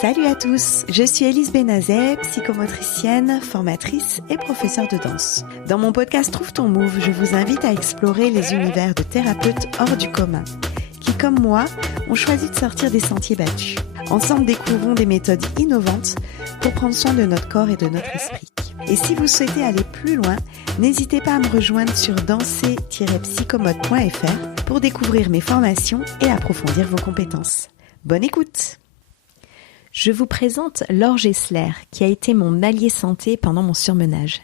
Salut à tous, je suis Élise Benazet, psychomotricienne, formatrice et professeure de danse. Dans mon podcast Trouve ton Move, je vous invite à explorer les univers de thérapeutes hors du commun, qui, comme moi, ont choisi de sortir des sentiers battus. Ensemble, découvrons des méthodes innovantes pour prendre soin de notre corps et de notre esprit. Et si vous souhaitez aller plus loin, n'hésitez pas à me rejoindre sur danser-psychomote.fr pour découvrir mes formations et approfondir vos compétences. Bonne écoute! Je vous présente Laure Gessler, qui a été mon alliée santé pendant mon surmenage.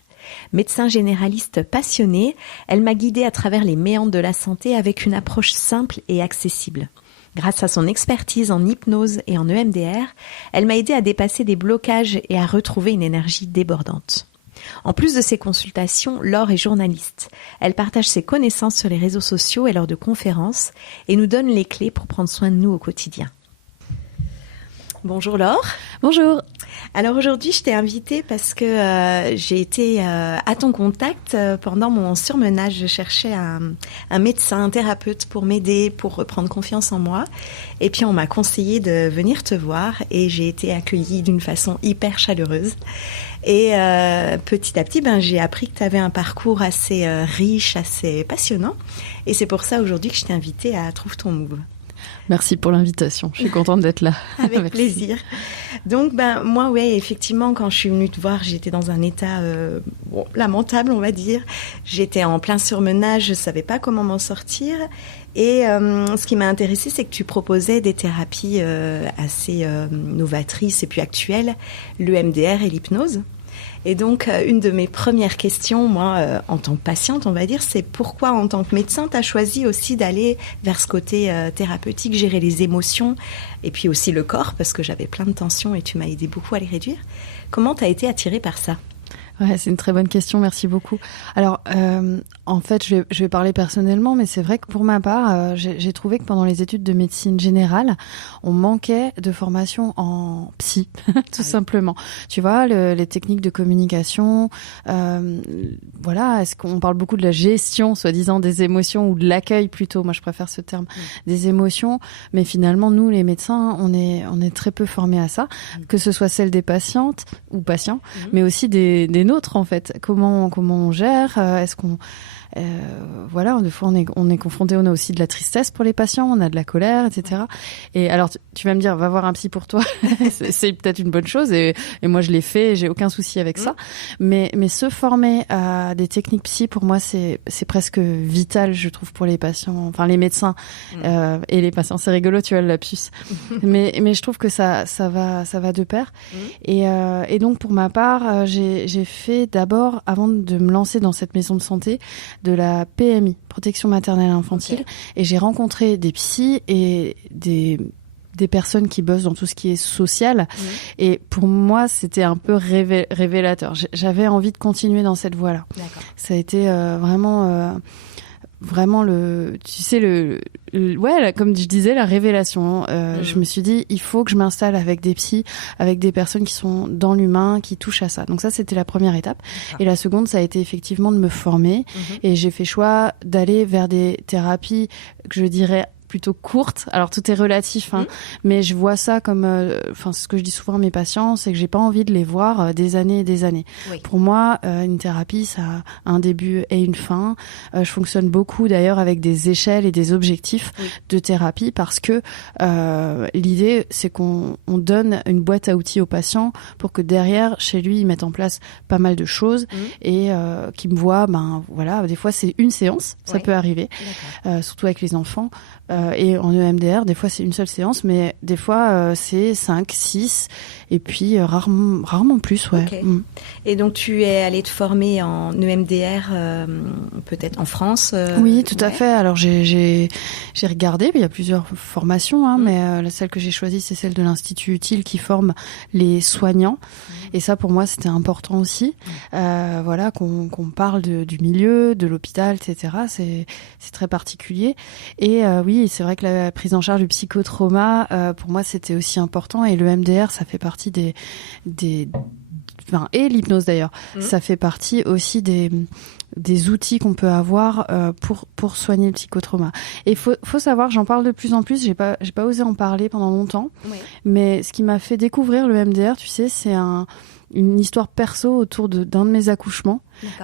Médecin généraliste passionnée, elle m'a guidée à travers les méandres de la santé avec une approche simple et accessible. Grâce à son expertise en hypnose et en EMDR, elle m'a aidée à dépasser des blocages et à retrouver une énergie débordante. En plus de ses consultations, Laure est journaliste. Elle partage ses connaissances sur les réseaux sociaux et lors de conférences et nous donne les clés pour prendre soin de nous au quotidien. Bonjour Laure. Bonjour. Alors aujourd'hui, je t'ai invitée parce que j'ai été à ton contact pendant mon surmenage. Je cherchais un médecin, un thérapeute pour m'aider, pour reprendre confiance en moi. Et puis on m'a conseillé de venir te voir et j'ai été accueillie d'une façon hyper chaleureuse. Et petit à petit, j'ai appris que tu avais un parcours assez riche, assez passionnant. Et c'est pour ça aujourd'hui que je t'ai invitée à Trouve ton Move. Merci pour l'invitation. Je suis contente d'être là. Avec plaisir. Donc, moi, ouais, effectivement, quand je suis venue te voir, j'étais dans un état lamentable, on va dire. J'étais en plein surmenage, je savais pas comment m'en sortir. Et ce qui m'a intéressée, c'est que tu proposais des thérapies assez novatrices et puis actuelles, l'EMDR et l'hypnose. Et donc, une de mes premières questions, moi, en tant que patiente, on va dire, c'est pourquoi, en tant que médecin, tu as choisi aussi d'aller vers ce côté thérapeutique, gérer les émotions, et puis aussi le corps, parce que j'avais plein de tensions et tu m'as aidé beaucoup à les réduire. Comment tu as été attirée par ça ? Ouais, c'est une très bonne question, merci beaucoup. Alors, en fait, je vais parler personnellement, mais c'est vrai que pour ma part, j'ai trouvé que pendant les études de médecine générale, on manquait de formation en psy, tout simplement. Tu vois, les techniques de communication, voilà, est-ce qu'on parle beaucoup de la gestion, soi-disant, des émotions ou de l'accueil plutôt, moi je préfère ce terme, des émotions, mais finalement, nous, les médecins, on est très peu formés à ça, que ce soit celle des patientes ou patients, mais aussi des nôtres en fait. Comment on gère, est-ce qu'on voilà, des fois on est confronté, on a aussi de la tristesse pour les patients, on a de la colère, etc. Et alors tu vas me dire, va voir un psy pour toi, c'est peut-être une bonne chose et moi je l'ai fait, j'ai aucun souci avec ça. Mais se former à des techniques psy, pour moi c'est presque vital, je trouve, pour les patients, enfin les médecins et les patients. C'est rigolo, tu vois, le lapsus. mais je trouve que ça va de pair. Et donc pour ma part, j'ai fait d'abord, avant de me lancer dans cette maison de santé, de la PMI, protection maternelle infantile, et j'ai rencontré des psys et des personnes qui bossent dans tout ce qui est social, et pour moi c'était un peu révélateur. J'avais envie de continuer dans cette voie-là. D'accord. Ça a été vraiment comme je disais, la révélation. Je me suis dit, il faut que je m'installe avec des psys, avec des personnes qui sont dans l'humain, qui touchent à ça. Donc ça, c'était la première étape. Et la seconde, ça a été effectivement de me former. Et j'ai fait choix d'aller vers des thérapies que je dirais plutôt courte. Alors tout est relatif, mais je vois ça comme, ce que je dis souvent à mes patients, c'est que j'ai pas envie de les voir des années et des années. Oui. Pour moi, une thérapie, ça a un début et une fin. Je fonctionne beaucoup d'ailleurs avec des échelles et des objectifs de thérapie parce que l'idée, c'est qu'on donne une boîte à outils aux patients pour que derrière, chez lui, il mette en place pas mal de choses et qu'il me voit, des fois c'est une séance, ça peut arriver, surtout avec les enfants. Et en EMDR, des fois c'est une seule séance, mais des fois c'est 5, 6, et puis rarement plus, ouais. Okay. Et donc tu es allée te former en EMDR peut-être en France Oui, tout à fait. Alors j'ai regardé, il y a plusieurs formations, mais celle que j'ai choisie, c'est celle de l'Institut Utile qui forme les soignants. Et ça, pour moi, c'était important aussi. Voilà, qu'on parle du milieu, de l'hôpital, etc. C'est très particulier. Et oui, c'est vrai que la prise en charge du psychotrauma, pour moi, c'était aussi important. Et le MDR, ça fait partie et l'hypnose d'ailleurs, ça fait partie aussi des outils qu'on peut avoir pour soigner le psychotrauma. Et faut savoir, j'en parle de plus en plus, j'ai pas osé en parler pendant longtemps, mais ce qui m'a fait découvrir le MDR, tu sais, c'est une histoire perso autour d'un de mes accouchements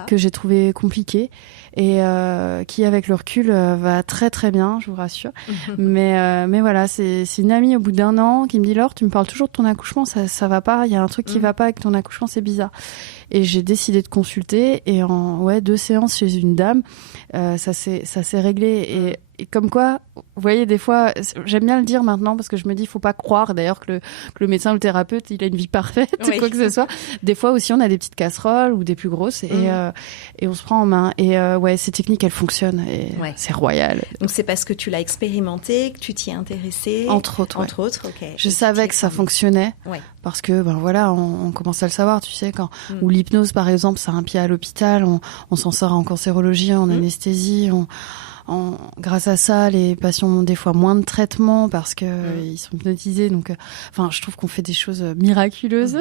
que j'ai trouvé compliqué et qui, avec le recul, va très très bien, je vous rassure. Mais voilà, c'est une amie au bout d'1 an qui me dit: Laure, tu me parles toujours de ton accouchement, ça va pas, il y a un truc qui va pas avec ton accouchement, c'est bizarre. Et j'ai décidé de consulter et en 2 séances chez une dame, ça s'est réglé. Et comme quoi, vous voyez, des fois, j'aime bien le dire maintenant parce que je me dis, il faut pas croire d'ailleurs que le médecin ou le thérapeute, il a une vie parfaite, quoi que ce soit. Des fois aussi, on a des petites casseroles ou des plus grosses et on se prend en main. Et ces techniques, elles fonctionnent et c'est royal. Donc c'est parce que tu l'as expérimenté, que tu t'y es intéressée. Entre autres, ok. Je savais que ça fonctionnait parce que, on commence à le savoir, tu sais, ou l'hypnose, par exemple, ça a un pied à l'hôpital, on s'en sort en cancérologie, en anesthésie, grâce à ça, les patients ont des fois moins de traitement parce que ils sont hypnotisés. Donc, je trouve qu'on fait des choses miraculeuses.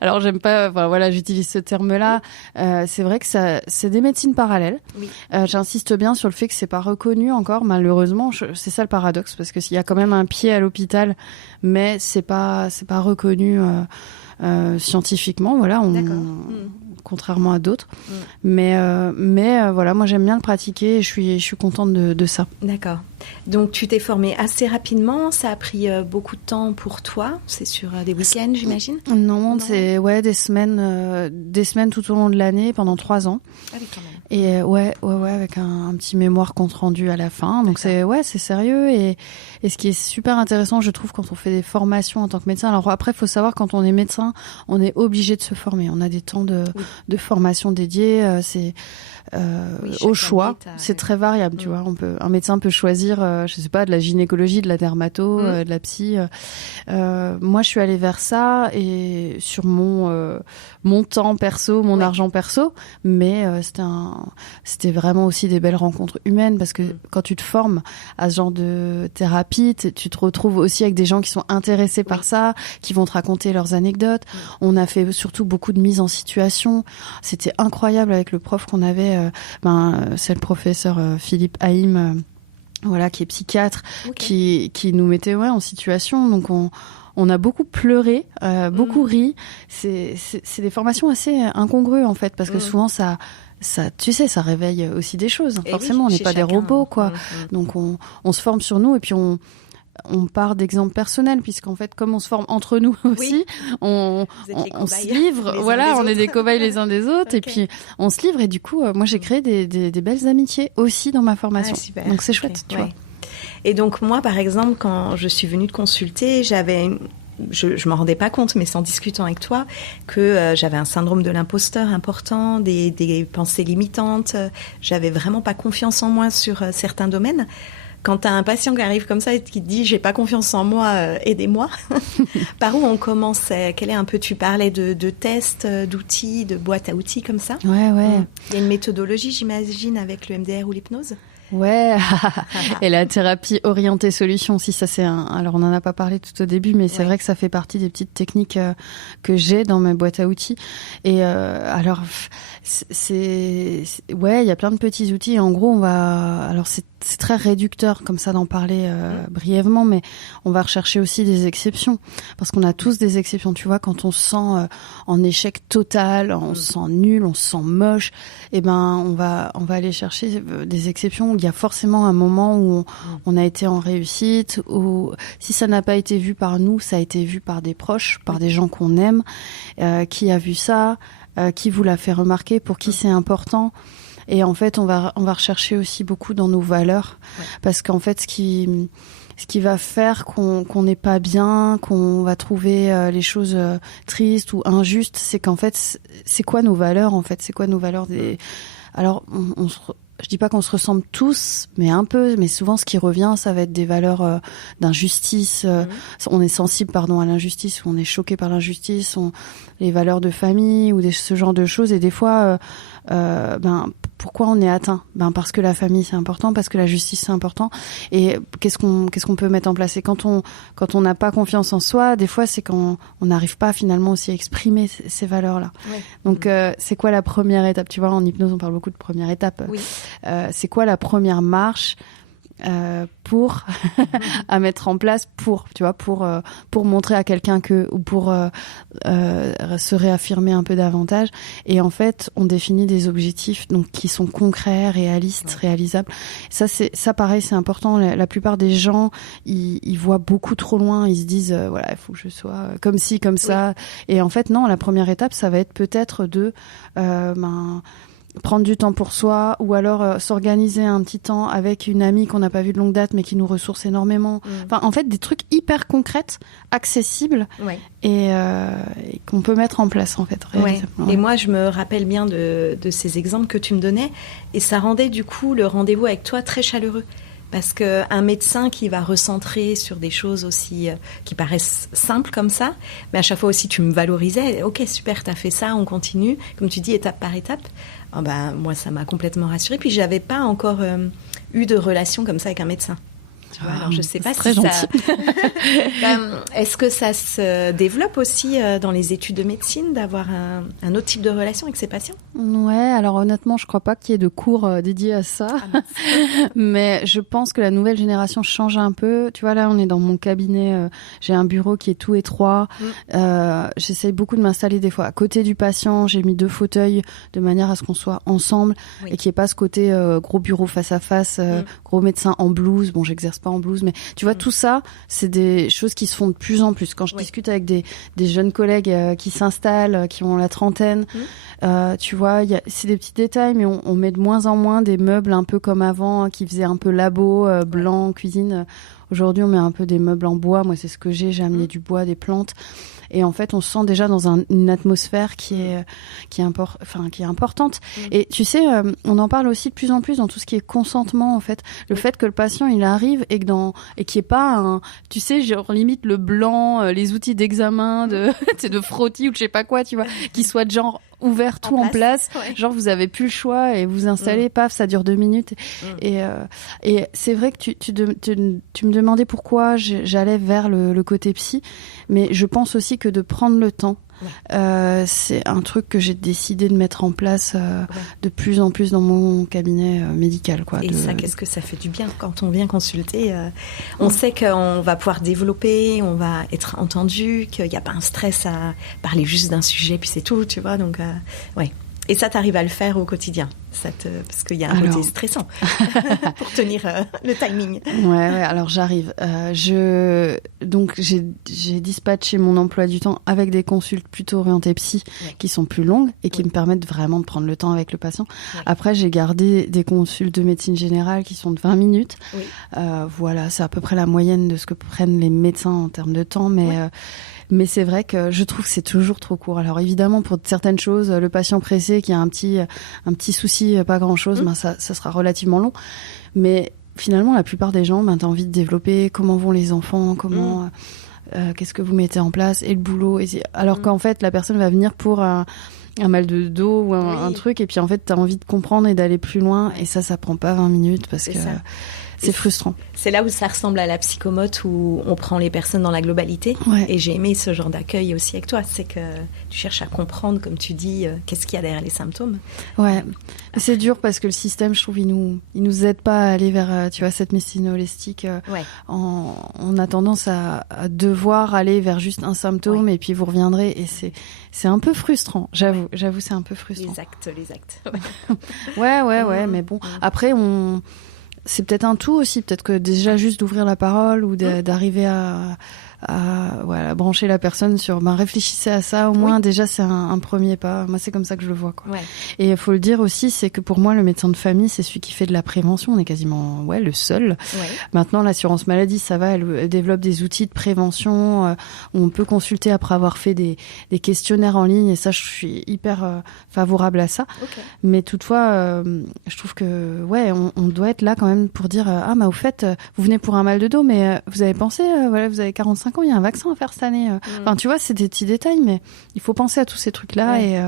Alors, j'aime pas, j'utilise ce terme-là. C'est vrai que c'est des médecines parallèles. J'insiste bien sur le fait que c'est pas reconnu encore, malheureusement. C'est ça le paradoxe, parce que s'il y a quand même un pied à l'hôpital, mais c'est pas reconnu scientifiquement. Voilà, contrairement à d'autres. Mais moi j'aime bien le pratiquer et je suis contente de ça. D'accord. Donc tu t'es formée assez rapidement, ça a pris beaucoup de temps pour toi, c'est sur des week-ends j'imagine? Non, c'est des semaines tout au long de l'année pendant 3 ans. Ah oui, quand même. Et avec un petit mémoire compte rendu à la fin. Donc c'est sérieux et ce qui est super intéressant, je trouve, quand on fait des formations en tant que médecin. Alors après, il faut savoir, quand on est médecin, on est obligé de se former. On a des temps de formation dédiés. C'est au choix. C'est très variable, tu vois. Un médecin peut choisir, je sais pas, de la gynécologie, de la dermato, de la psy. Moi, je suis allée vers ça et sur mon temps perso, mon argent perso, mais c'était vraiment aussi des belles rencontres humaines parce que quand tu te formes à ce genre de thérapie, tu te retrouves aussi avec des gens qui sont intéressés par ça, qui vont te raconter leurs anecdotes. On a fait surtout beaucoup de mise en situation. C'était incroyable avec le prof qu'on avait. C'est le professeur Philippe Haïm, qui est psychiatre, qui nous mettait en situation. Donc on a beaucoup pleuré, beaucoup ri. C'est des formations assez incongrues en fait, parce que souvent ça, tu sais, ça réveille aussi des choses. Et forcément, on n'est pas des robots, quoi. Donc on se forme sur nous et puis on part d'exemples personnels, puisqu'en fait, comme on se forme entre nous aussi, on se livre, on est des cobayes les uns des autres, et puis on se livre, et du coup, moi j'ai créé des belles amitiés aussi dans ma formation. Donc c'est chouette, tu vois. Et donc moi, par exemple, quand je suis venue te consulter, je m'en rendais pas compte, mais c'est en discutant avec toi, que j'avais un syndrome de l'imposteur important, des pensées limitantes, j'avais vraiment pas confiance en moi sur certains domaines. Quand tu as un patient qui arrive comme ça et qui te dit « j'ai pas confiance en moi, aidez-moi », par où on commence? Quel est un peu, tu parlais de tests, d'outils, de boîtes à outils comme ça? Ouais. Il y a une méthodologie, j'imagine, avec le MDR ou l'hypnose? Ouais, et la thérapie orientée solution, si ça c'est alors on en a pas parlé tout au début, mais c'est vrai que ça fait partie des petites techniques que j'ai dans ma boîte à outils. Et alors il y a plein de petits outils. Et en gros, alors c'est très réducteur comme ça d'en parler brièvement, mais on va rechercher aussi des exceptions, parce qu'on a tous des exceptions. Tu vois, quand on se sent en échec total, on se sent nul, on se sent moche, on va aller chercher des exceptions. Il y a forcément un moment où on a été en réussite, ou si ça n'a pas été vu par nous, ça a été vu par des proches, par des gens qu'on aime, qui a vu ça, qui vous l'a fait remarquer, pour qui c'est important. Et en fait, on va rechercher aussi beaucoup dans nos valeurs, parce qu'en fait, ce qui va faire qu'on n'est pas bien, qu'on va trouver les choses tristes ou injustes, c'est qu'en fait, c'est quoi nos valeurs, en fait? C'est quoi nos valeurs Alors, je dis pas qu'on se ressemble tous, mais un peu. Mais souvent, ce qui revient, ça va être des valeurs d'injustice. On est sensible, à l'injustice, ou on est choqué par l'injustice. Les valeurs de famille ou ce genre de choses. Et des fois, pourquoi on est atteint? Parce que la famille c'est important, parce que la justice c'est important. Et qu'est-ce qu'on peut mettre en place? Et quand on n'a pas confiance en soi, des fois c'est quand on n'arrive pas finalement aussi à exprimer ces valeurs-là. Ouais. Donc c'est quoi la première étape? Tu vois, en hypnose on parle beaucoup de première étape. Oui. C'est quoi la première marche pour à mettre en place pour montrer à quelqu'un ou pour se réaffirmer un peu davantage. Et en fait on définit des objectifs donc qui sont concrets, réalistes, réalisables. Ça pareil, c'est important. La plupart des gens ils voient beaucoup trop loin, ils se disent voilà, il faut que je sois comme ci comme ça. Et en fait non, la première étape ça va être peut-être de prendre du temps pour soi, ou alors s'organiser un petit temps avec une amie qu'on n'a pas vue de longue date mais qui nous ressource énormément. Enfin, en fait, des trucs hyper concrets, accessibles et qu'on peut mettre en place en fait. Ouais. Et moi, je me rappelle bien de ces exemples que tu me donnais, et ça rendait du coup le rendez-vous avec toi très chaleureux. Parce qu'un médecin qui va recentrer sur des choses aussi qui paraissent simples comme ça, mais à chaque fois aussi tu me valorisais. Ok, super, t'as fait ça, on continue. Comme tu dis, étape par étape. Moi, ça m'a complètement rassurée. Puis j'avais pas encore eu de relation comme ça avec un médecin. Tu vois, alors je sais pas si ça. Est-ce que ça se développe aussi dans les études de médecine d'avoir un autre type de relation avec ses patients? Ouais, alors honnêtement, je crois pas qu'il y ait de cours dédiés à ça. Mais je pense que la nouvelle génération change un peu. Tu vois, là, on est dans mon cabinet. J'ai un bureau qui est tout étroit. J'essaye beaucoup de m'installer des fois à côté du patient. J'ai mis 2 fauteuils de manière à ce qu'on soit ensemble et qu'il n'y ait pas ce côté gros bureau face à face, gros médecin en blouse. Bon, j'exerce pas en blouse, mais tu vois, tout ça, c'est des choses qui se font de plus en plus. Quand je discute avec des jeunes collègues qui s'installent, qui ont la trentaine, tu vois, c'est des petits détails, mais on met de moins en moins des meubles un peu comme avant, qui faisaient un peu labo, blanc, cuisine. Aujourd'hui, on met un peu des meubles en bois. Moi, c'est ce que j'ai amené du bois, des plantes. Et en fait, on se sent déjà dans une atmosphère qui est importante. Et tu sais, on en parle aussi de plus en plus dans tout ce qui est consentement, en fait. Le fait que le patient, il arrive et qu'il n'y ait pas tu sais, genre limite le blanc, les outils d'examen, de frottis ou de je sais pas quoi, tu vois, qui soit de genre ouvert tout en place. Genre, vous avez plus le choix et vous installez, paf, ça dure 2 minutes. Et c'est vrai que tu me demandais pourquoi j'allais vers le côté psy, mais je pense aussi que de prendre le temps, c'est un truc que j'ai décidé de mettre en place de plus en plus dans mon cabinet médical, quoi. Et ça, qu'est-ce que ça fait du bien quand on vient consulter. On sait qu'on va pouvoir développer, on va être entendu, qu'il n'y a pas un stress à parler juste d'un sujet, puis c'est tout, tu vois. Donc, Et ça, t'arrives à le faire au quotidien, parce qu'il y a un côté stressant pour tenir le timing. Ouais, alors j'arrive. Donc j'ai dispatché mon emploi du temps avec des consultes plutôt orientées psy, qui sont plus longues et qui me permettent vraiment de prendre le temps avec le patient. Après, j'ai gardé des consultes de médecine générale qui sont de 20 minutes. Voilà, c'est à peu près la moyenne de ce que prennent les médecins en termes de temps, mais c'est vrai que je trouve que c'est toujours trop court. Alors évidemment, pour certaines choses, le patient pressé qui a un petit souci, pas grand-chose, ça sera relativement long. Mais finalement, la plupart des gens, t'as envie de développer comment vont les enfants, qu'est-ce que vous mettez en place, et le boulot. Alors qu'en fait, la personne va venir pour un mal de dos ou un truc, et puis en fait, t'as envie de comprendre et d'aller plus loin, et ça prend pas 20 minutes parce que... C'est frustrant. C'est là où ça ressemble à la psychomote, où on prend les personnes dans la globalité. Et j'ai aimé ce genre d'accueil aussi avec toi. C'est que tu cherches à comprendre, comme tu dis, qu'est-ce qu'il y a derrière les symptômes. Ouais, c'est dur parce que le système, je trouve, il nous aide pas à aller vers, tu vois, cette médecine holistique. On a tendance à devoir aller vers juste un symptôme et puis vous reviendrez. Et c'est un peu frustrant. J'avoue, c'est un peu frustrant. Les actes. Ouais, mais bon. Après, c'est peut-être un tout aussi, peut-être que déjà juste d'ouvrir la parole ou d'arriver à brancher la personne sur réfléchissez à ça, au moins déjà c'est un premier pas. Moi c'est comme ça que je le vois, quoi. Et il faut le dire aussi, c'est que pour moi le médecin de famille c'est celui qui fait de la prévention, on est quasiment le seul. Maintenant l'assurance maladie ça va, elle développe des outils de prévention où on peut consulter après avoir fait des questionnaires en ligne, et ça je suis hyper favorable à ça. Mais toutefois je trouve que on doit être là quand même pour dire au fait vous venez pour un mal de dos, mais vous avez pensé vous avez 45 5 ans, il y a un vaccin à faire cette année. Enfin, tu vois, c'est des petits détails, mais il faut penser à tous ces trucs-là. Et,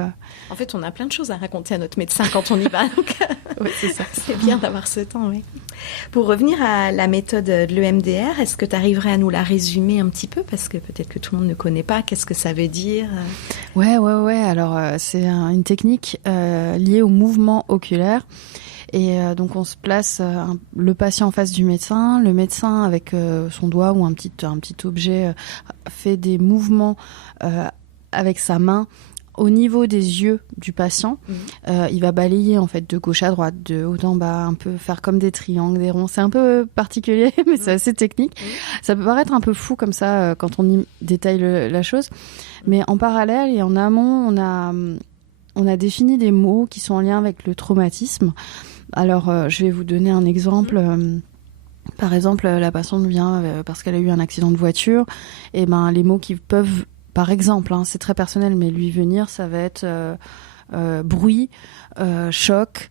En fait, on a plein de choses à raconter à notre médecin quand on y va. Donc, c'est ça. C'est bien d'avoir ce temps, oui. Pour revenir à la méthode de l'EMDR, est-ce que tu arriverais à nous la résumer un petit peu? Parce que peut-être que tout le monde ne connaît pas. Qu'est-ce que ça veut dire? Ouais. Alors, c'est une technique liée au mouvement oculaire. Et donc, on se place le patient en face du médecin. Le médecin, avec son doigt ou un petit objet, fait des mouvements avec sa main au niveau des yeux du patient. Il va balayer en fait de gauche à droite, de haut en bas, un peu faire comme des triangles, des ronds. C'est un peu particulier, mais c'est assez technique. Ça peut paraître un peu fou comme ça quand on y détaille la chose. Mais en parallèle et en amont, on a défini des mots qui sont en lien avec le traumatisme. Alors, je vais vous donner un exemple. Par exemple, la patiente vient parce qu'elle a eu un accident de voiture. Et ben, les mots qui peuvent, par exemple, c'est très personnel, mais lui venir, ça va être bruit, choc.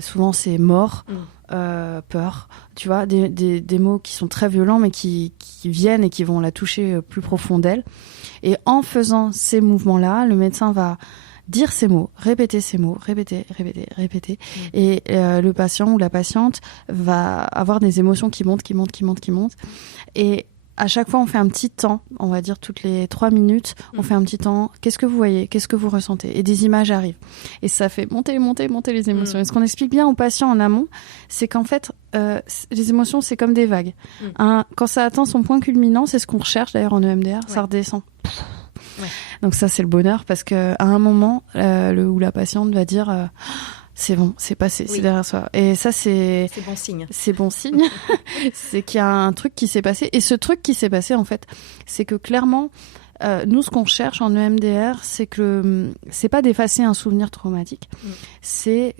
Souvent, c'est mort, peur. Tu vois, des mots qui sont très violents, mais qui viennent et qui vont la toucher plus profond d'elle. Et en faisant ces mouvements-là, le médecin va dire ces mots, répéter ces mots, répéter. Et le patient ou la patiente va avoir des émotions qui montent. Et à chaque fois, on fait un petit temps, on va dire toutes les 3 minutes, on fait un petit temps. Qu'est-ce que vous voyez? Qu'est-ce que vous ressentez? Et des images arrivent. Et ça fait monter les émotions. Et ce qu'on explique bien aux patients en amont, c'est qu'en fait, les émotions, c'est comme des vagues. Quand ça atteint son point culminant, c'est ce qu'on recherche d'ailleurs en EMDR, ça redescend. Ouais. Donc ça, c'est le bonheur parce qu'à un moment où la patiente va dire c'est bon, c'est passé, c'est derrière soi. Et ça, c'est bon signe. C'est bon signe. C'est qu'il y a un truc qui s'est passé. Et ce truc qui s'est passé, en fait, c'est que clairement, nous, ce qu'on cherche en EMDR, c'est que c'est pas d'effacer un souvenir traumatique, c'est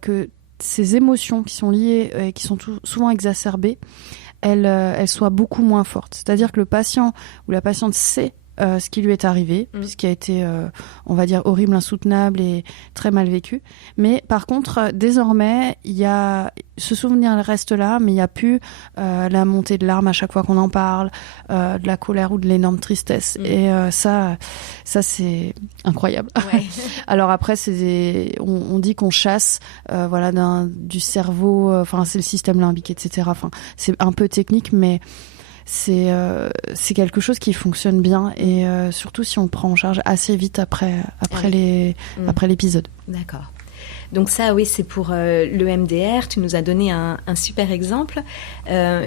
que ces émotions qui sont liées et qui sont souvent exacerbées, elles soient beaucoup moins fortes. C'est-à-dire que le patient ou la patiente sait ce qui lui est arrivé, ce qui a été, on va dire, horrible, insoutenable et très mal vécu. Mais par contre, désormais, il y a ce souvenir reste là, mais il n'y a plus la montée de larmes à chaque fois qu'on en parle, de la colère ou de l'énorme tristesse. Et ça c'est incroyable. Ouais. Alors après, on dit qu'on chasse, du cerveau. Enfin, c'est le système limbique, etc. Enfin, c'est un peu technique, mais c'est quelque chose qui fonctionne bien et surtout si on le prend en charge assez vite après l'épisode. D'accord. Donc ça, oui, c'est pour l'EMDR. Tu nous as donné un super exemple.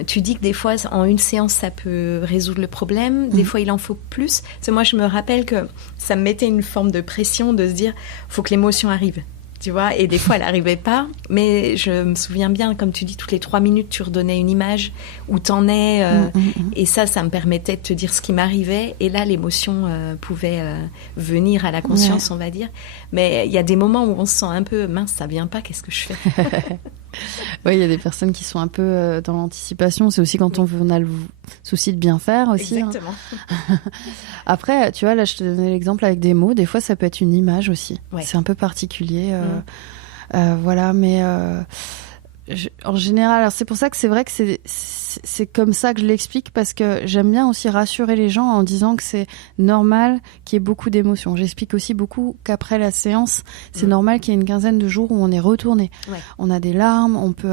Tu dis que des fois, en une séance, ça peut résoudre le problème. Des fois, il en faut plus. Parce que moi, je me rappelle que ça me mettait une forme de pression de se dire, faut que l'émotion arrive. Tu vois, et des fois, elle n'arrivait pas. Mais je me souviens bien, comme tu dis, toutes les 3 minutes, tu redonnais une image où t'en es. Et ça me permettait de te dire ce qui m'arrivait. Et là, l'émotion pouvait venir à la conscience, on va dire. Mais il y a des moments où on se sent un peu, mince, ça vient pas, qu'est-ce que je fais? Oui, il y a des personnes qui sont un peu dans l'anticipation. C'est aussi quand on a le souci de bien faire aussi. Exactement. Après, tu vois, là, je te donnais l'exemple avec des mots. Des fois, ça peut être une image aussi. Ouais. C'est un peu particulier. Voilà, mais en général, alors c'est pour ça que c'est vrai que c'est comme ça que je l'explique, parce que j'aime bien aussi rassurer les gens en disant que c'est normal qu'il y ait beaucoup d'émotions. J'explique aussi beaucoup qu'après la séance, c'est normal qu'il y ait une quinzaine de jours où on est retourné. Ouais. On a des larmes, on peut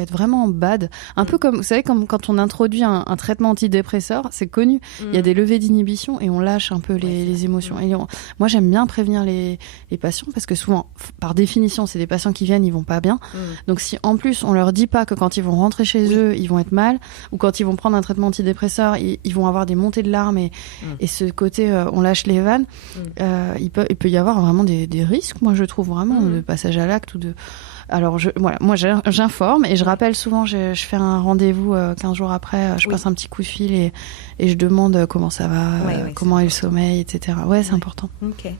être vraiment bad. Un peu comme, vous savez, comme quand on introduit un traitement antidépresseur, c'est connu. Il y a des levées d'inhibition et on lâche un peu les émotions. Et moi, j'aime bien prévenir les patients parce que souvent, par définition, c'est des patients qui viennent, ils vont pas bien. Donc si en plus on leur dit pas que quand ils vont rentrer chez eux, ils vont être mal, ou quand ils vont prendre un traitement antidépresseur, ils vont avoir des montées de larmes et ce côté on lâche les vannes, il peut y avoir vraiment des risques, moi je trouve vraiment, de passage à l'acte ou de... Alors moi j'informe et je rappelle souvent, je fais un rendez-vous 15 jours après, je passe un petit coup de fil et je demande comment ça va, comment est le sommeil, etc. Ouais, c'est important. Ok.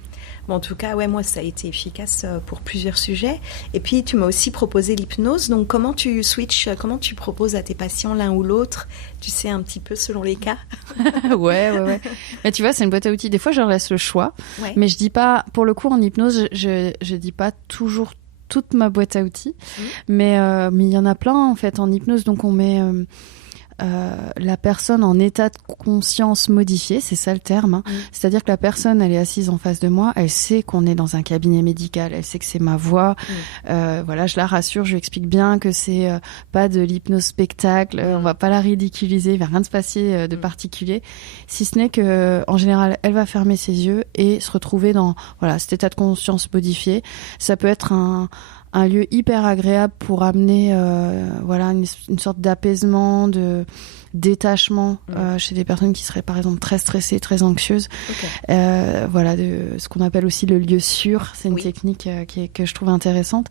Bon, en tout cas, moi, ça a été efficace pour plusieurs sujets. Et puis, tu m'as aussi proposé l'hypnose. Donc, comment tu switches, comment tu proposes à tes patients l'un ou l'autre? Tu sais, un petit peu selon les cas. Ouais. Mais tu vois, c'est une boîte à outils. Des fois, je leur laisse le choix. Ouais. Mais je dis pas, pour le coup, en hypnose, je dis pas toujours toute ma boîte à outils. Mais il y en a plein, en fait, en hypnose. Donc, on met... la personne en état de conscience modifié, c'est ça le terme, hein. C'est-à-dire que la personne, elle est assise en face de moi, elle sait qu'on est dans un cabinet médical, elle sait que c'est ma voix, voilà, je la rassure, je lui explique bien que c'est pas de l'hypnose spectacle, on va pas la ridiculiser, il va rien se passer de particulier, si ce n'est que en général, elle va fermer ses yeux et se retrouver dans cet état de conscience modifié. Ça peut être un lieu hyper agréable pour amener une sorte d'apaisement, de détachement chez des personnes qui seraient par exemple très stressées, très anxieuses. De ce qu'on appelle aussi le lieu sûr. C'est une technique que je trouve intéressante.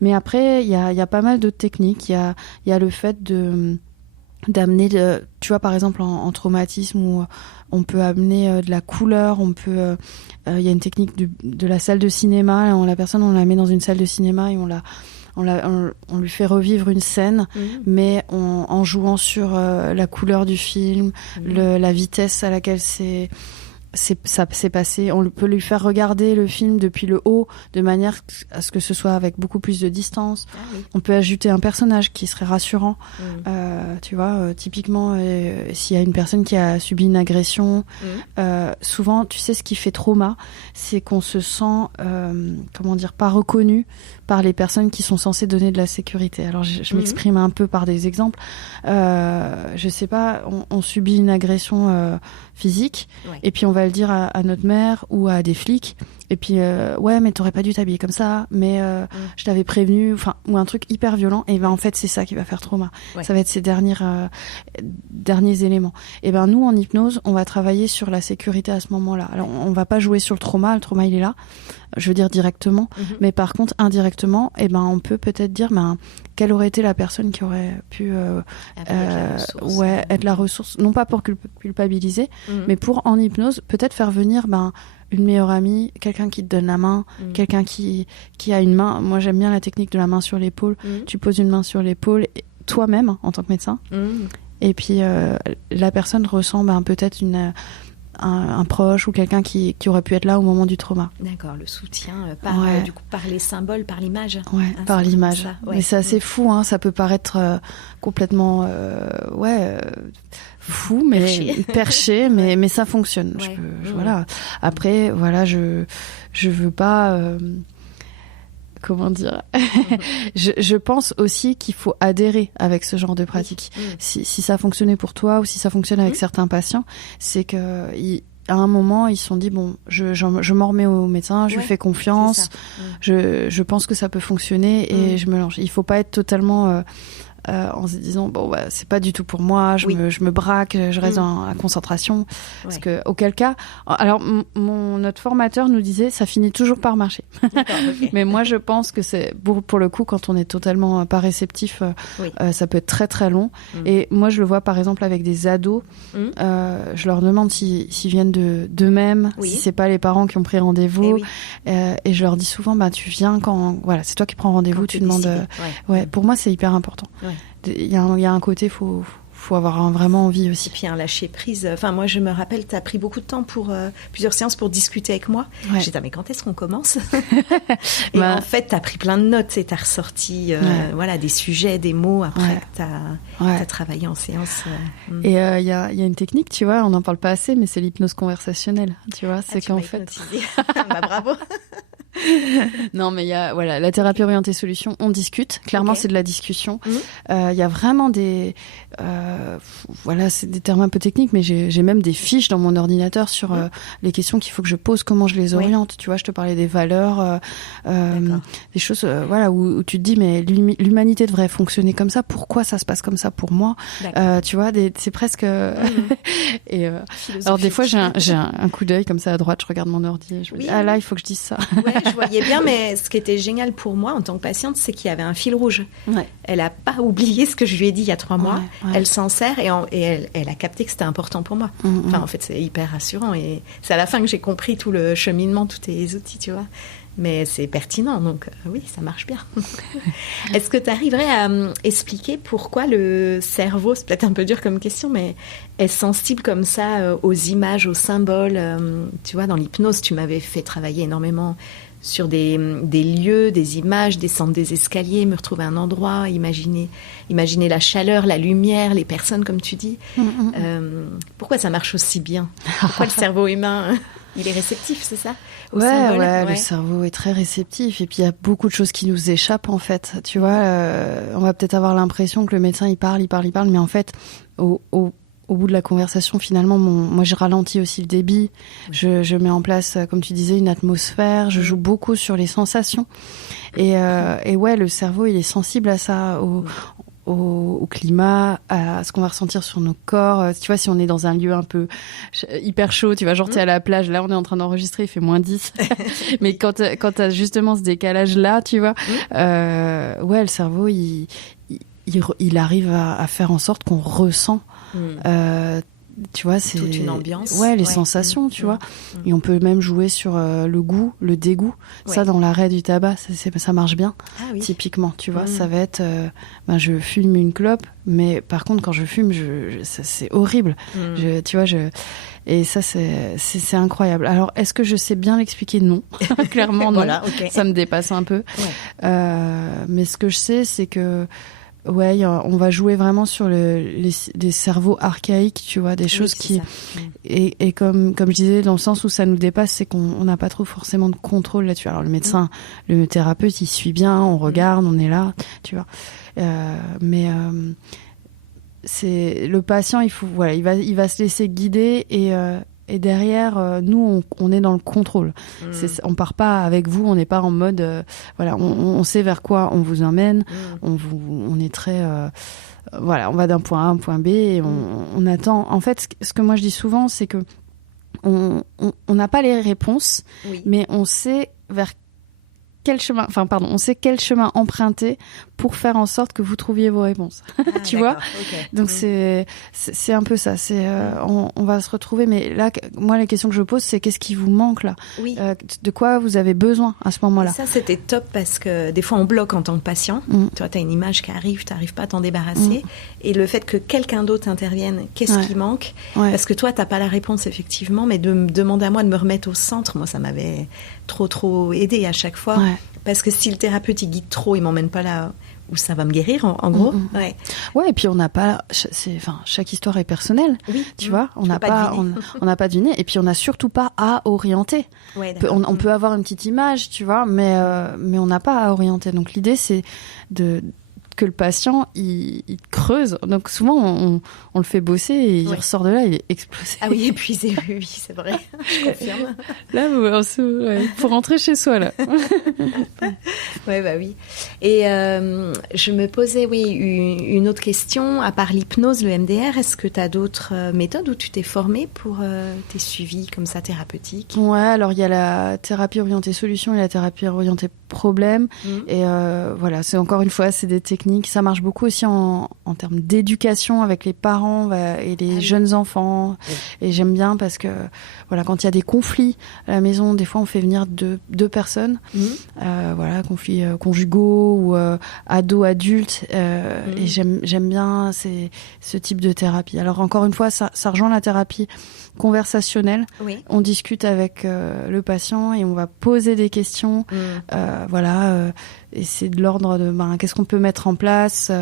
Mais après, il y a pas mal d'autres techniques. Il y a le fait d'amener, tu vois, par exemple en traumatisme où on peut amener de la couleur, il y a une technique de la salle de cinéma, la personne on la met dans une salle de cinéma et on lui fait revivre une scène, mais en jouant sur la couleur du film, la vitesse à laquelle ça s'est passé. On peut lui faire regarder le film depuis le haut, de manière à ce que ce soit avec beaucoup plus de distance. On peut ajouter un personnage qui serait rassurant. Tu vois, typiquement, s'il y a une personne qui a subi une agression, souvent, tu sais, ce qui fait trauma, c'est qu'on se sent, pas reconnu par les personnes qui sont censées donner de la sécurité. Alors, je m'exprime un peu par des exemples. Je sais pas, on subit une agression physique, et puis on va le dire à notre mère ou à des flics, et puis mais t'aurais pas dû t'habiller comme ça, mais je t'avais prévenu, ou un truc hyper violent, et en fait c'est ça qui va faire trauma. Ça va être ces derniers éléments. Et nous en hypnose, on va travailler sur la sécurité à ce moment-là. Alors on va pas jouer sur le trauma il est là, je veux dire directement, mais par contre indirectement, on peut peut-être dire quelle aurait été la personne qui aurait pu être la ressource, non pas pour culpabiliser, mais pour en hypnose peut-être faire venir une meilleure amie, quelqu'un qui te donne la main, quelqu'un qui a une main. Moi j'aime bien la technique de la main sur l'épaule. Tu poses une main sur l'épaule toi-même en tant que médecin, et puis la personne ressent peut-être un proche ou quelqu'un qui aurait pu être là au moment du trauma. D'accord, le soutien par les symboles, par l'image. Par l'image. Mais c'est assez fou, hein, ça peut paraître complètement fou, mais perché, mais ça fonctionne. Voilà. Après, je veux pas. Comment dire je pense aussi qu'il faut adhérer avec ce genre de pratique. Si ça fonctionnait pour toi ou si ça fonctionne avec certains patients, c'est que à un moment, ils se sont dit je m'en remets au médecin, je lui fais confiance, je pense que ça peut fonctionner et je me lance. Il faut pas être totalement en se disant c'est pas du tout pour moi, je me braque, je reste à concentration, parce que auquel cas, alors notre formateur nous disait ça finit toujours par marcher. Mais moi je pense que c'est pour le coup, quand on est totalement pas réceptif, ça peut être très très long. Et moi je le vois par exemple avec des ados, je leur demande s'ils viennent d'eux-mêmes, si c'est pas les parents qui ont pris rendez-vous, et je leur dis souvent tu viens quand c'est toi qui prends rendez-vous, tu demandes. Pour moi c'est hyper important. Il y a un côté, faut avoir vraiment envie aussi. Et puis un lâcher prise. Enfin, moi, je me rappelle, tu as pris beaucoup de temps pour plusieurs séances pour discuter avec moi. J'ai dit, mais quand est-ce qu'on commence? Et en fait, tu as pris plein de notes et tu as ressorti des sujets, des mots après que tu as travaillé en séance. Et il y a une technique, tu vois, on n'en parle pas assez, mais c'est l'hypnose conversationnelle. Tu vois, c'est qu'en fait. Bravo! Non, mais il y a la thérapie orientée solution, on discute. Clairement, c'est de la discussion. Il y a vraiment c'est des termes un peu techniques, mais j'ai même des fiches dans mon ordinateur sur les questions qu'il faut que je pose, comment je les oriente. Tu vois, je te parlais des valeurs, des choses, où tu te dis, mais l'humanité devrait fonctionner comme ça. Pourquoi ça se passe comme ça pour moi? Tu vois, c'est presque. Et alors des fois, j'ai un coup d'œil comme ça à droite, je regarde mon ordi, et je me dis, là, il faut que je dise ça. Je voyais bien, mais ce qui était génial pour moi en tant que patiente, c'est qu'il y avait un fil rouge. Elle n'a pas oublié ce que je lui ai dit il y a 3 mois. Elle s'en sert et elle a capté que c'était important pour moi. En fait, c'est hyper rassurant. Et c'est à la fin que j'ai compris tout le cheminement, tous tes outils, tu vois. Mais c'est pertinent, donc oui, ça marche bien. Est-ce que tu arriverais à expliquer pourquoi le cerveau, c'est peut-être un peu dur comme question, mais est sensible comme ça aux images, aux symboles? Tu vois, dans l'hypnose, tu m'avais fait travailler énormément sur des lieux, des images, descendre des escaliers, me retrouver à un endroit, imaginer la chaleur, la lumière, les personnes, comme tu dis. Pourquoi ça marche aussi bien? Pourquoi le cerveau humain, il est réceptif, c'est ça? Ouais, le cerveau est très réceptif. Et puis, il y a beaucoup de choses qui nous échappent, en fait. Tu vois, on va peut-être avoir l'impression que le médecin, il parle. Mais en fait, au bout de la conversation, finalement, moi, je ralentis aussi le débit. Je mets en place, comme tu disais, une atmosphère. Je joue beaucoup sur les sensations. Et ouais, le cerveau, il est sensible à ça, au climat, à ce qu'on va ressentir sur nos corps. Tu vois, si on est dans un lieu un peu hyper chaud, tu vois, genre t'es à la plage, là on est en train d'enregistrer, il fait -10. Mais quand t'as justement ce décalage-là, tu vois, ouais, le cerveau, il arrive à faire en sorte qu'on ressent tu vois, c'est toute une ambiance. Ouais, les sensations, tu vois. Et on peut même jouer sur le goût, le dégoût. Ça, dans l'arrêt du tabac, ça marche bien. Typiquement, tu vois, ça va être je fume une clope, mais par contre, quand je fume, c'est horrible. Tu vois, et ça, c'est incroyable. Alors, est-ce que je sais bien l'expliquer? Non. Clairement, non. Voilà, okay. Ça me dépasse un peu. Mais ce que je sais, c'est que ouais, on va jouer vraiment sur les cerveaux archaïques, tu vois, des choses qui... Et comme je disais, dans le sens où ça nous dépasse, c'est qu'on n'a pas trop forcément de contrôle là-dessus. Alors le médecin, le thérapeute, il suit bien, on regarde, on est là, tu vois. Mais c'est le patient, il va se laisser guider et derrière, nous, on est dans le contrôle. On part pas avec vous, on n'est pas en mode... on sait vers quoi on vous emmène. On est très... on va d'un point A à un point B et on attend. En fait, ce que moi je dis souvent, c'est que on n'a pas les réponses, mais on sait on sait quel chemin emprunter pour faire en sorte que vous trouviez vos réponses. Tu vois? Donc c'est un peu ça. On va se retrouver. Mais là, moi, la question que je pose, c'est qu'est-ce qui vous manque là? De quoi vous avez besoin à ce moment-là? Et ça, c'était top parce que des fois, on bloque en tant que patient. Toi, tu as une image qui arrive, tu n'arrives pas à t'en débarrasser. Et le fait que quelqu'un d'autre intervienne, qu'est-ce qui manque? Parce que toi, tu n'as pas la réponse, effectivement, mais de me demander à moi de me remettre au centre, moi, ça m'avait trop aidé à chaque fois. Parce que si le thérapeute, il guide trop, il m'emmène pas là où ça va me guérir, en gros. Ouais, et puis on n'a pas... chaque histoire est personnelle, tu vois. On n'a pas deviné. Et puis on n'a surtout pas à orienter. On peut avoir une petite image, tu vois, mais on n'a pas à orienter. Donc l'idée, c'est que le patient, il creuse. Donc souvent, on le fait bosser et il ressort de là, il est explosé. Ah oui, épuisé, oui, c'est vrai. Je confirme. Là, faut rentrer chez soi, là. Oui. Et je me posais, une autre question. À part l'hypnose, le MDR, est-ce que tu as d'autres méthodes où tu t'es formée pour tes suivis comme ça thérapeutiques? Ouais, alors il y a la thérapie orientée solution et la thérapie orientée problème. Et c'est encore une fois, c'est des techniques. Ça marche beaucoup aussi en termes d'éducation avec les parents et les jeunes enfants. Et j'aime bien parce que quand il y a des conflits à la maison, des fois on fait venir deux personnes, conflits conjugaux ou ados-adultes. Et j'aime bien ce type de thérapie. Alors encore une fois, ça rejoint la thérapie conversationnelle. On discute avec le patient et on va poser des questions. Et c'est de l'ordre de qu'est-ce qu'on peut mettre en place.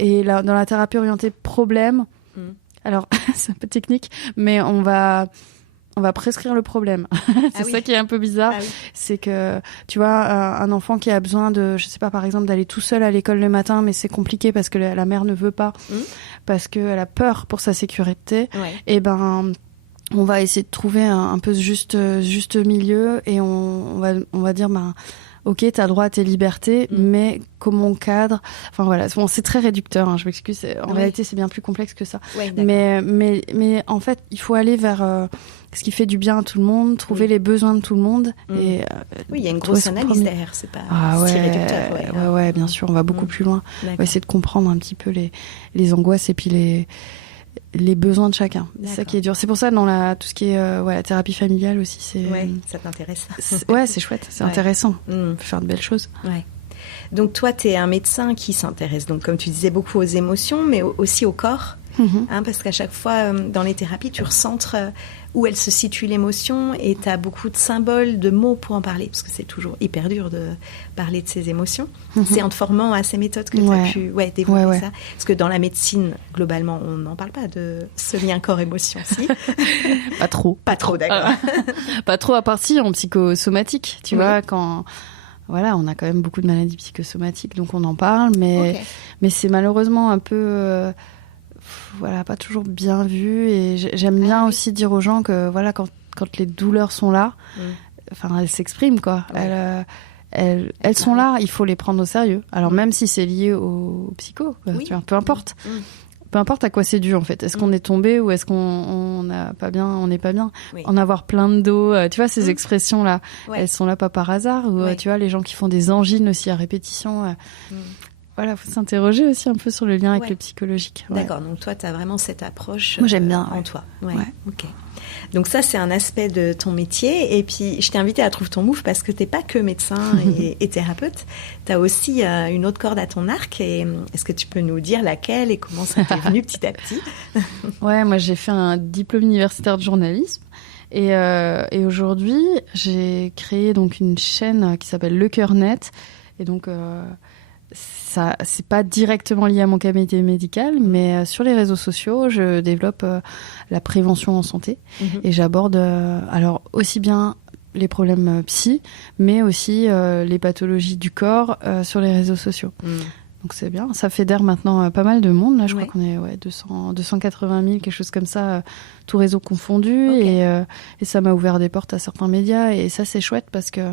Et là, dans la thérapie orientée problème, alors c'est un peu technique, mais on va prescrire le problème. C'est ça qui est un peu bizarre. C'est que, tu vois, un enfant qui a besoin de, je sais pas, par exemple, d'aller tout seul à l'école le matin, mais c'est compliqué parce que la mère ne veut pas, parce qu'elle a peur pour sa sécurité, et on va essayer de trouver un peu ce juste milieu et on va dire, ok, t'as droit à tes libertés, mais comment on cadre? Enfin voilà, c'est très réducteur, je m'excuse. En réalité, c'est bien plus complexe que ça. Mais en fait, il faut aller vers ce qui fait du bien à tout le monde, trouver les besoins de tout le monde. Et, il y a une grosse analyse derrière, c'est pas si réducteur. Ouais, bien sûr, on va beaucoup plus loin. On va essayer de comprendre un petit peu les angoisses et puis les besoins de chacun. C'est ça qui est dur. C'est pour ça dans tout ce qui est la thérapie familiale aussi, ça t'intéresse. C'est chouette, c'est intéressant. On peut faire de belles choses. Ouais. Donc toi, tu es un médecin qui s'intéresse, donc comme tu disais, beaucoup aux émotions, mais aussi au corps. Parce qu'à chaque fois, dans les thérapies, tu recentres où elle se situe l'émotion et tu as beaucoup de symboles, de mots pour en parler, parce que c'est toujours hyper dur de parler de ces émotions. C'est en te formant à ces méthodes que tu as pu développer ça. Parce que dans la médecine, globalement, on n'en parle pas de ce lien corps-émotion, si. Pas trop. Pas trop, d'accord. Pas trop, à part si en psychosomatique, tu vois, quand... Voilà, on a quand même beaucoup de maladies psychosomatiques, donc on en parle, mais c'est malheureusement un peu... pas toujours bien vu, et j'aime bien aussi dire aux gens que quand les douleurs sont là, elles s'expriment, quoi. Elles sont là, il faut les prendre au sérieux. Alors même si c'est lié au psycho, quoi, tu vois, peu importe. Peu importe à quoi c'est dû, en fait. Est-ce qu'on est tombé ou est-ce qu'on n'a pas bien, on n'est pas bien. En avoir plein de dos, tu vois, ces expressions-là, elles sont là pas par hasard. Ou tu vois, les gens qui font des angines aussi à répétition. Voilà, faut s'interroger aussi un peu sur le lien avec le psychologique. D'accord, donc toi, tu as vraiment cette approche moi, j'aime bien, en toi. Ok. Donc ça, c'est un aspect de ton métier. Et puis, je t'ai invité à Trouve ton Mouf parce que tu n'es pas que médecin et thérapeute. Tu as aussi une autre corde à ton arc. Et est-ce que tu peux nous dire laquelle et comment ça t'est venu petit à petit? Moi, j'ai fait un diplôme universitaire de journalisme. Et aujourd'hui, j'ai créé donc une chaîne qui s'appelle Le Cœur Net. Et donc... ça, c'est pas directement lié à mon cabinet médical, mais sur les réseaux sociaux, je développe la prévention en santé et j'aborde alors aussi bien les problèmes psy, mais aussi les pathologies du corps sur les réseaux sociaux. Donc c'est bien, ça fédère maintenant pas mal de monde. Là, je crois qu'on est 280 000, quelque chose comme ça, tout réseau confondu, et ça m'a ouvert des portes à certains médias, et ça c'est chouette parce que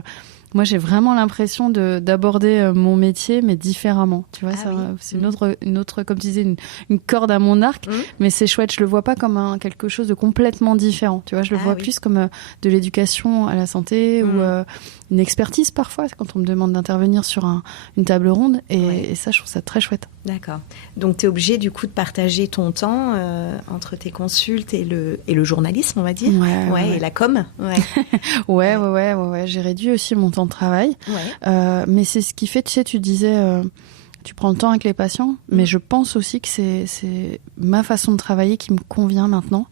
moi, j'ai vraiment l'impression d'aborder mon métier, mais différemment. Tu vois, c'est une autre, comme tu disais, une corde à mon arc. Mais c'est chouette. Je le vois pas comme quelque chose de complètement différent. Tu vois, je le vois plus comme de l'éducation à la santé ou une expertise parfois, quand on me demande d'intervenir sur une table ronde. Et ça, je trouve ça très chouette. D'accord. Donc, tu es obligé, du coup, de partager ton temps entre tes consultes et le journalisme, on va dire. Et la com. J'ai réduit aussi mon temps de travail. Mais c'est ce qui fait, tu disais, tu prends le temps avec les patients, mais je pense aussi que c'est ma façon de travailler qui me convient maintenant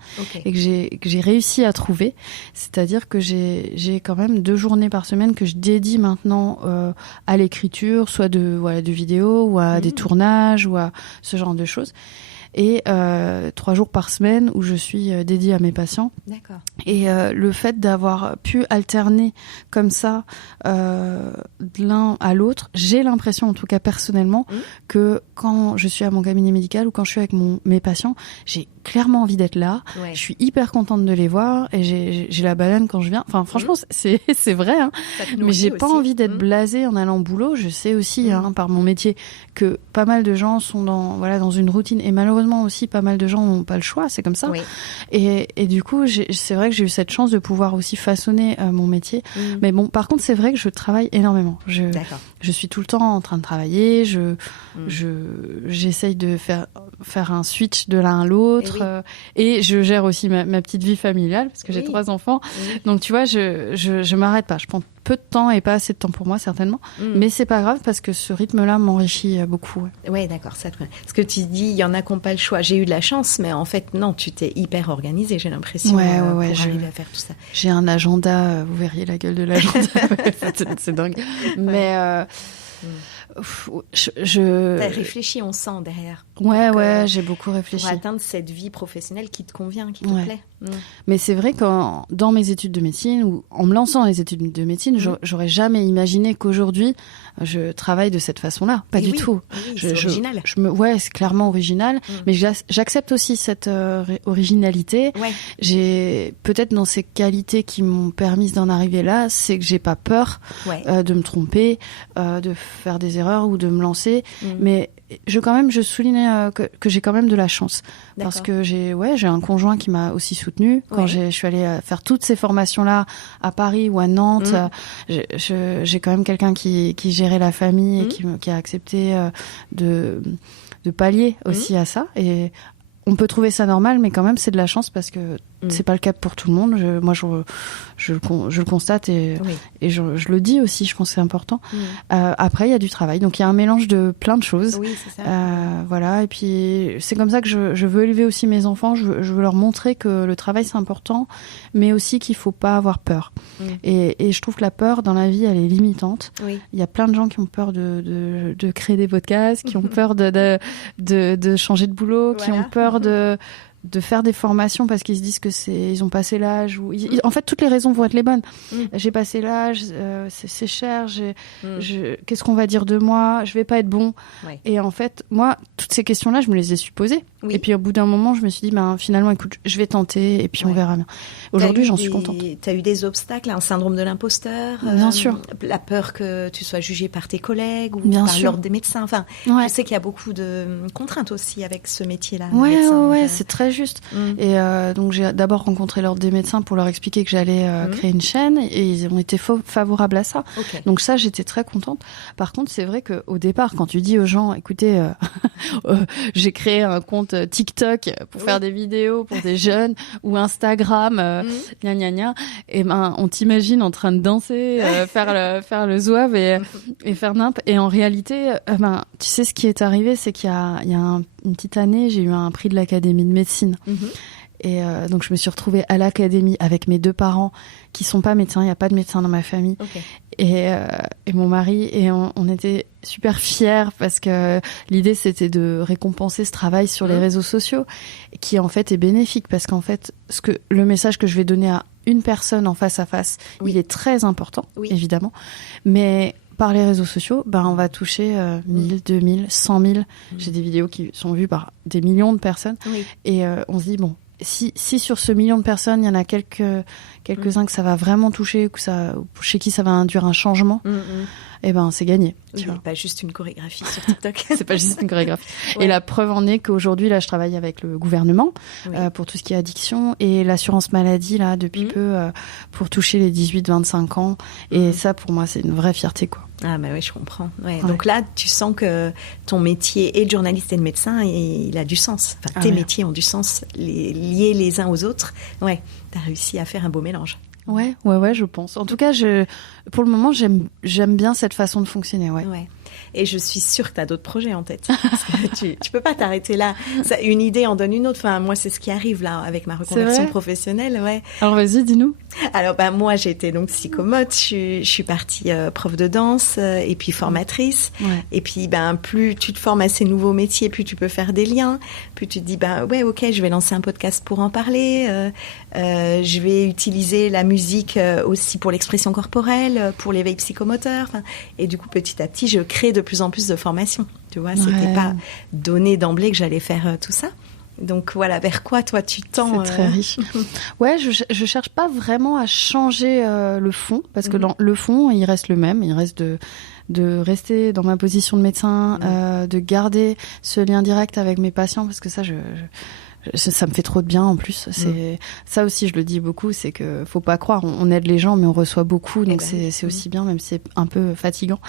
et que j'ai réussi à trouver. C'est-à-dire que j'ai quand même 2 journées par semaine que je dédie maintenant à l'écriture, soit de vidéos ou à des tournages ou à ce genre de choses. Et 3 jours par semaine où je suis dédiée à mes patients. D'accord. Et le fait d'avoir pu alterner comme ça de l'un à l'autre, j'ai l'impression, en tout cas personnellement, que quand je suis à mon cabinet médical ou quand je suis avec mes patients, j'ai clairement envie d'être là. Je suis hyper contente de les voir et j'ai la banane quand je viens. Enfin, franchement, c'est vrai. Hein. Mais j'ai pas envie d'être blasée en allant au boulot. Je sais aussi, par mon métier, que pas mal de gens sont dans une routine, et malheureusement aussi pas mal de gens n'ont pas le choix, c'est comme ça. Et du coup, c'est vrai que j'ai eu cette chance de pouvoir aussi façonner mon métier. Mais bon, par contre, c'est vrai que je travaille énormément. Je suis tout le temps en train de travailler. J'essaye de faire un switch de l'un à l'autre. Et je gère aussi ma petite vie familiale parce que j'ai 3 enfants. Donc tu vois, je m'arrête pas. Je prends peu de temps et pas assez de temps pour moi certainement, mais c'est pas grave parce que ce rythme-là m'enrichit beaucoup. Ouais, d'accord, ça. Parce que tu dis, il y en a qui n'ont pas le choix. J'ai eu de la chance, mais en fait non, tu t'es hyper organisée, j'ai l'impression, pour arriver à faire tout ça. J'ai un agenda, vous verriez la gueule de l'agenda, c'est dingue. Mais T'as réfléchi, on sent derrière. J'ai beaucoup réfléchi. Pour atteindre cette vie professionnelle qui te convient, qui te plaît. Mais c'est vrai que dans mes études de médecine, ou en me lançant dans les études de médecine, j'aurais jamais imaginé qu'aujourd'hui, je travaille de cette façon-là. Pas du tout. C'est original. C'est clairement original. Mais j'accepte aussi cette originalité. J'ai peut-être dans ces qualités qui m'ont permis d'en arriver là, c'est que j'ai pas peur de me tromper, de faire des erreurs ou de me lancer. Mais je souligne que j'ai quand même de la chance. Parce que j'ai un conjoint qui m'a aussi soutenue quand je suis allée faire toutes ces formations-là à Paris ou à Nantes. J'ai quand même quelqu'un qui gérait la famille et qui a accepté de pallier aussi à ça. Et on peut trouver ça normal, mais quand même, c'est de la chance parce que c'est pas le cas pour tout le monde. Je le constate et je le dis aussi, je pense que c'est important. Après, il y a du travail. Donc, il y a un mélange de plein de choses. Oui, c'est ça. Voilà. Et puis, c'est comme ça que je veux élever aussi mes enfants. Je veux leur montrer que le travail, c'est important, mais aussi qu'il faut pas avoir peur. Et je trouve que la peur dans la vie, elle est limitante. Oui. Il y a plein de gens qui ont peur de créer des podcasts, qui ont peur de changer de boulot, qui ont peur de faire des formations parce qu'ils se disent que ils ont passé l'âge en fait toutes les raisons vont être les bonnes. J'ai passé l'âge, c'est cher, qu'est-ce qu'on va dire de moi, je vais pas être bon. Et en fait moi toutes ces questions-là je me les ai su poser. Et puis au bout d'un moment je me suis dit finalement écoute je vais tenter et puis on verra bien. Aujourd'hui j'en suis contente. T'as eu des obstacles, un syndrome de l'imposteur, bien sûr, la peur que tu sois jugée par tes collègues ou bien par sûr. l'ordre des médecins. Enfin je sais qu'il y a beaucoup de contraintes aussi avec ce métier-là. C'est très juste. Et donc j'ai d'abord rencontré l'ordre des médecins pour leur expliquer que j'allais créer une chaîne et ils ont été favorables à ça. Donc ça j'étais très contente. Par contre c'est vrai qu'au départ quand tu dis aux gens écoutez j'ai créé un compte TikTok pour faire des vidéos pour des jeunes ou Instagram gna gna gna, et on t'imagine en train de danser faire le zouave et faire nimp, et en réalité tu sais ce qui est arrivé, c'est qu'il y a une petite année j'ai eu un prix de l'Académie de médecine. Et donc je me suis retrouvée à l'académie avec mes 2 parents qui sont pas médecins, il y a pas de médecin dans ma famille. Et mon mari, et on était super fiers parce que l'idée c'était de récompenser ce travail sur les réseaux sociaux qui en fait est bénéfique parce qu'en fait le message que je vais donner à une personne en face à face, il est très important évidemment, mais par les réseaux sociaux, on va toucher 1000, 2000, 100 000. J'ai des vidéos qui sont vues par des millions de personnes. Et on se dit, si sur ce million de personnes, il y en a quelques-uns que ça va vraiment toucher, chez qui ça va induire un changement, c'est gagné. Tu vois. Pas juste une chorégraphie sur TikTok. C'est pas juste une chorégraphie. Et la preuve en est qu'aujourd'hui, là, je travaille avec le gouvernement pour tout ce qui est addiction et l'assurance maladie, là, depuis peu, pour toucher les 18-25 ans. Et ça, pour moi, c'est une vraie fierté, quoi. Ah oui, je comprends. Donc là, tu sens que ton métier et de journaliste et de médecin, il a du sens. Enfin, tes métiers ont du sens, liés les uns aux autres. Ouais, t'as réussi à faire un beau mélange. Ouais, je pense. En tout cas, pour le moment, j'aime bien cette façon de fonctionner. Ouais. Et je suis sûre que tu as d'autres projets en tête. Parce que tu peux pas t'arrêter là. Une idée en donne une autre. Enfin, moi, c'est ce qui arrive là avec ma reconversion professionnelle. Alors, vas-y, dis-nous. Alors, moi, j'ai été donc psychomote. Je suis partie prof de danse et puis formatrice. Et puis, plus tu te formes à ces nouveaux métiers, plus tu peux faire des liens. Plus tu te dis, ok, je vais lancer un podcast pour en parler. Je vais utiliser la musique aussi pour l'expression corporelle, pour l'éveil psychomoteur. Et du coup, petit à petit, je crée de plus en plus de formations. Tu vois, c'était pas donné d'emblée que j'allais faire tout ça. Donc voilà, vers quoi toi tu tends? C'est très riche. Je cherche pas vraiment à changer le fond, parce que le fond, il reste le même. Il reste de rester dans ma position de médecin, de garder ce lien direct avec mes patients, parce que ça, ça me fait trop de bien en plus. Ça aussi, je le dis beaucoup, c'est que faut pas croire, on aide les gens mais on reçoit beaucoup, donc c'est aussi bien, même si c'est un peu fatigant.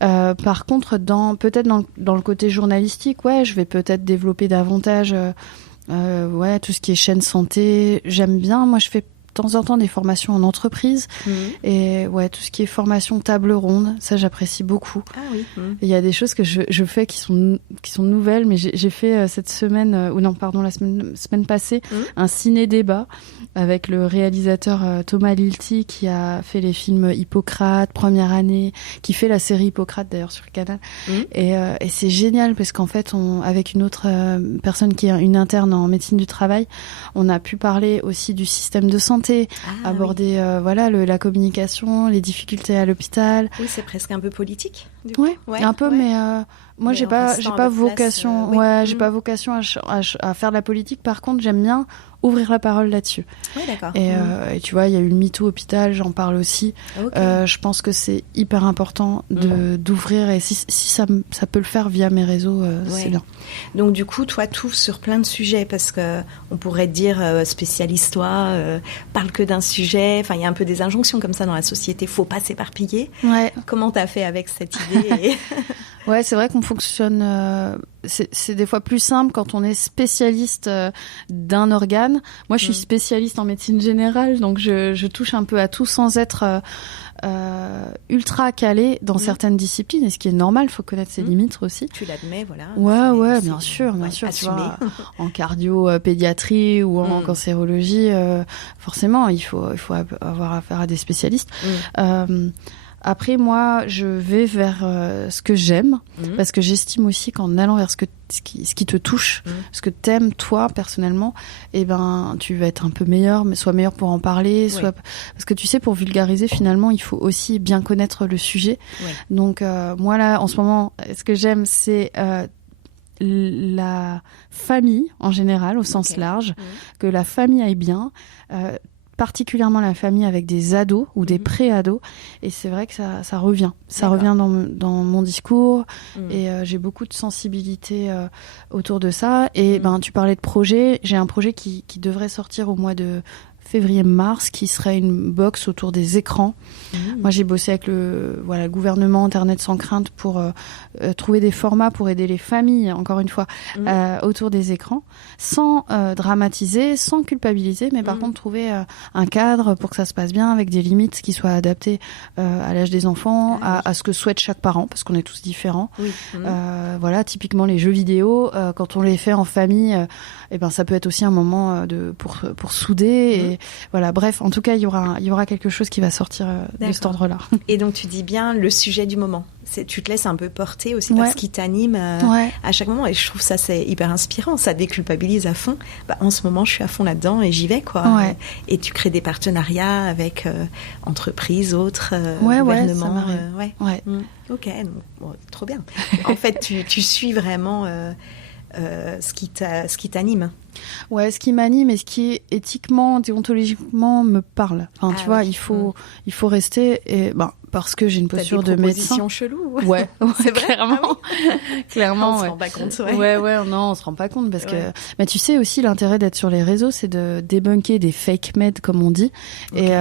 Par contre, peut-être dans le côté journalistique, je vais peut-être développer davantage tout ce qui est chaîne santé. J'aime bien, moi je fais de temps en temps des formations en entreprise et tout ce qui est formation table ronde, ça j'apprécie beaucoup. Il y a des choses que je fais qui sont nouvelles, mais j'ai fait cette semaine la semaine passée un ciné-débat avec le réalisateur Thomas Lilti qui a fait les films Hippocrate, Première année, qui fait la série Hippocrate d'ailleurs sur le canal. Et c'est génial parce qu'en fait avec une autre personne qui est une interne en médecine du travail, on a pu parler aussi du système de santé, aborder la communication, les difficultés à l'hôpital. Oui, c'est presque un peu politique. Du coup. Un peu, mais moi j'ai pas vocation, j'ai pas vocation à faire de la politique. Par contre, j'aime bien ouvrir la parole là-dessus. Oui, d'accord. Et tu vois, il y a eu le MeToo hôpital, j'en parle aussi. Je pense que c'est hyper important d'ouvrir, et si ça peut le faire via mes réseaux, c'est bien. Donc du coup, toi, t'ouvres sur plein de sujets, parce que on pourrait te dire spécialise-toi, parle que d'un sujet. Enfin, il y a un peu des injonctions comme ça dans la société. Faut pas s'éparpiller. Comment t'as fait avec cette idée Ouais, c'est vrai qu'on fonctionne. C'est des fois plus simple quand on est spécialiste d'un organe. Moi, je suis spécialiste en médecine générale, donc je touche un peu à tout sans être ultra calée dans certaines disciplines. Et ce qui est normal, il faut connaître ses limites aussi. Tu l'admets, voilà. Ouais, bien sûr. Tu vois, en cardio, pédiatrie ou en cancérologie, forcément, il faut avoir affaire à des spécialistes. Après, moi, je vais vers ce que j'aime, parce que j'estime aussi qu'en allant vers ce qui te touche, ce que t'aimes, toi, personnellement, eh ben, tu vas être un peu meilleur, mais soit meilleur pour en parler, parce que tu sais, pour vulgariser, finalement, il faut aussi bien connaître le sujet. Donc, moi, là, en ce moment, ce que j'aime, c'est la famille, en général, au sens large, que la famille aille bien, particulièrement la famille avec des ados ou des pré-ados, et c'est vrai que ça revient dans mon discours, et j'ai beaucoup de sensibilité autour de ça. Et tu parlais de projet, j'ai un projet qui devrait sortir au mois de février-mars, qui serait une box autour des écrans. Moi, j'ai bossé avec le gouvernement Internet sans crainte pour trouver des formats pour aider les familles, encore une fois, autour des écrans, sans dramatiser, sans culpabiliser, mais par contre trouver un cadre pour que ça se passe bien, avec des limites qui soient adaptées à l'âge des enfants, à ce que souhaite chaque parent, parce qu'on est tous différents. Voilà, typiquement les jeux vidéo, quand on les fait en famille, ça peut être aussi un moment pour souder. Et voilà, bref, en tout cas, il y aura quelque chose qui va sortir de cet ordre-là. Et donc, tu dis bien le sujet du moment. Tu te laisses un peu porter aussi par ce qui t'anime à chaque moment. Et je trouve ça, c'est hyper inspirant. Ça déculpabilise à fond. En ce moment, je suis à fond là-dedans et j'y vais, quoi. Et tu crées des partenariats avec entreprises, autres, gouvernements. Ok, donc, trop bien. En fait, tu suis vraiment ce qui t'anime. Ouais, ce qui m'anime et ce qui éthiquement, déontologiquement me parle. Enfin, tu vois, il faut rester parce que j'ai une posture de médecin. T'as des propositions cheloues. Ouais, c'est clairement. Clairement, on se rend pas compte, non, on se rend pas compte parce que mais tu sais aussi l'intérêt d'être sur les réseaux, c'est de débunker des fake meds comme on dit. Et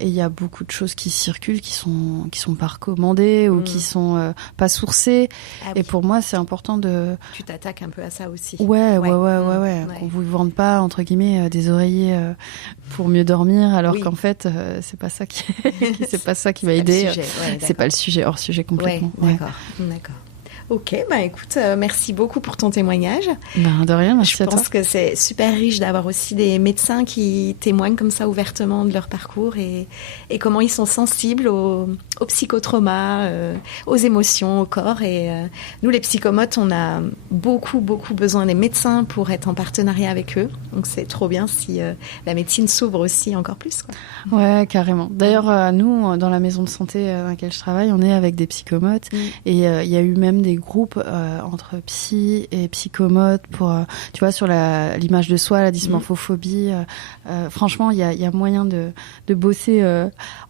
il y a beaucoup de choses qui circulent qui sont pas recommandées ou qui sont pas sourcées. Et pour moi, c'est important de Tu t'attaques un peu à ça aussi. Ouais. Qu'on vous vende pas entre guillemets des oreillers pour mieux dormir, alors qu'en fait c'est pas ça qui va aider. C'est pas le sujet, hors sujet complètement. D'accord. Ok, écoute, merci beaucoup pour ton témoignage. De rien, merci à toi. Je pense que c'est super riche d'avoir aussi des médecins qui témoignent comme ça ouvertement de leur parcours et comment ils sont sensibles au psychotrauma, aux émotions, au corps. Et nous, les psychomotes, on a beaucoup besoin des médecins pour être en partenariat avec eux. Donc c'est trop bien si la médecine s'ouvre aussi encore plus, quoi. Ouais, carrément. D'ailleurs, nous, dans la maison de santé dans laquelle je travaille, on est avec des psychomotes et il y a eu même des groupes entre psy et psychomotes pour, tu vois, sur l'image de soi, la dysmorphophobie. Franchement, il y a moyen de bosser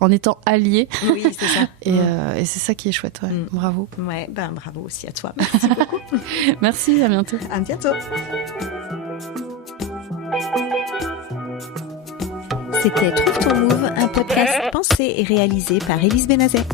en étant alliés. Oui, c'est ça. Et c'est ça qui est chouette. Bravo. Ouais, bravo aussi à toi. Merci beaucoup. Merci, à bientôt. À bientôt. C'était Trouve ton Move, un podcast pensé et réalisé par Élise Benazet.